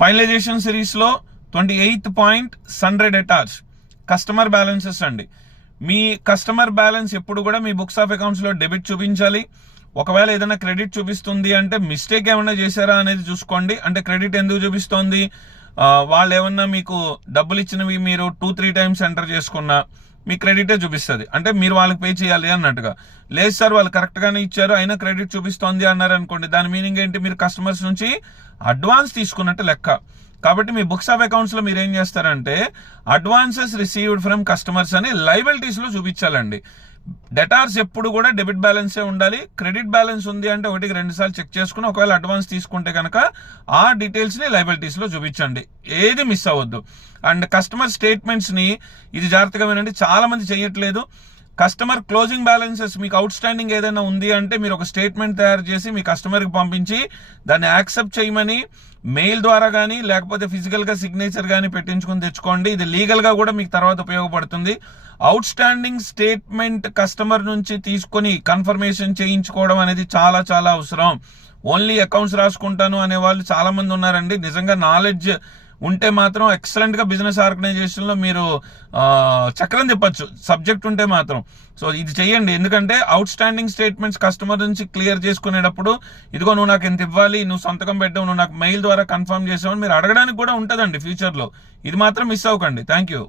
Finalisation సిరీస్లో 28th point Sunray debtors customer balances అండి. మీ customer balance ఎప్పుడు కూడా మీ బుక్స్ ఆఫ్ అకౌంట్స్లో డెబిట్ చూపించాలి. ఒకవేళ ఏదైనా క్రెడిట్ చూపిస్తుంది అంటే మిస్టేక్ ఏమైనా చేశారా అనేది చూసుకోండి. అంటే క్రెడిట్ ఎందుకు చూపిస్తోంది, వాళ్ళు ఏమన్నా మీకు డబ్బులు ఇచ్చినవి మీరు 2-3 టైమ్స్ ఎంటర్ చేసుకున్నా మీ క్రెడిటే చూపిస్తుంది, అంటే మీరు వాళ్ళకి పే చేయాలి అన్నట్టుగా. లేదు సార్ వాళ్ళు కరెక్ట్గానే ఇచ్చారు అయినా క్రెడిట్ చూపిస్తోంది అన్నారు అనుకోండి, దాని మీనింగ్ ఏంటి, మీరు కస్టమర్స్ నుంచి అడ్వాన్స్ తీసుకున్నట్టు లెక్క. కాబట్టి మీ బుక్స్ ఆఫ్ అకౌంట్స్లో మీరు ఏం చేస్తారంటే అడ్వాన్సెస్ రిసీవ్డ్ ఫ్రమ్ కస్టమర్స్ అని లయబిలిటీస్లో చూపించాలండి. డెటార్స్ ఎప్పుడు కూడా డెబిట్ బ్యాలెన్సే ఉండాలి. క్రెడిట్ బ్యాలెన్స్ ఉంది అంటే 1-2 సార్లు చెక్ చేసుకుని ఒకవేళ అడ్వాన్స్ తీసుకుంటే కనుక ఆ డీటెయిల్స్ని లయబిలిటీస్లో చూపించండి, ఏది మిస్ అవ్వద్దు. అండ్ కస్టమర్ స్టేట్మెంట్స్ని ఇది జాగ్రత్తగా వినండి, చాలా మంది చేయట్లేదు. కస్టమర్ క్లోజింగ్ బ్యాలెన్సెస్ మీకు అవుట్ స్టాండింగ్ ఏదైనా ఉంది అంటే మీరు ఒక స్టేట్మెంట్ తయారు చేసి మీ కస్టమర్కి పంపించి దాన్ని యాక్సెప్ట్ చేయమని మెయిల్ ద్వారా కానీ లేకపోతే ఫిజికల్గా సిగ్నేచర్ కానీ పెట్టించుకుని తెచ్చుకోండి. ఇది లీగల్గా కూడా మీకు తర్వాత ఉపయోగపడుతుంది. అవుట్ స్టాండింగ్ స్టేట్మెంట్ కస్టమర్ నుంచి తీసుకొని కన్ఫర్మేషన్ చేయించుకోవడం అనేది చాలా చాలా అవసరం. ఓన్లీ అకౌంట్స్ రాసుకుంటాను అనే వాళ్ళు చాలా మంది ఉన్నారండి. నిజంగా నాలెడ్జ్ ఉంటే మాత్రం ఎక్సలెంట్ గా బిజినెస్ ఆర్గనైజేషన్ లో మీరు చక్రం తిప్పచ్చు, సబ్జెక్ట్ ఉంటే మాత్రం. సో ఇది చెయ్యండి, ఎందుకంటే అవుట్ స్టాండింగ్ స్టేట్మెంట్స్ కస్టమర్ నుంచి క్లియర్ చేసుకునేటప్పుడు ఇదిగో నువ్వు నాకు ఎంత ఇవ్వాలి, నువ్వు సంతకం పెట్టావు, నువ్వు నాకు మెయిల్ ద్వారా కన్ఫర్మ్ చేసావు మీరు అడగడానికి కూడా ఉంటుందండి ఫ్యూచర్ లో. ఇది మాత్రం మిస్ అవ్వకండి. Thank you.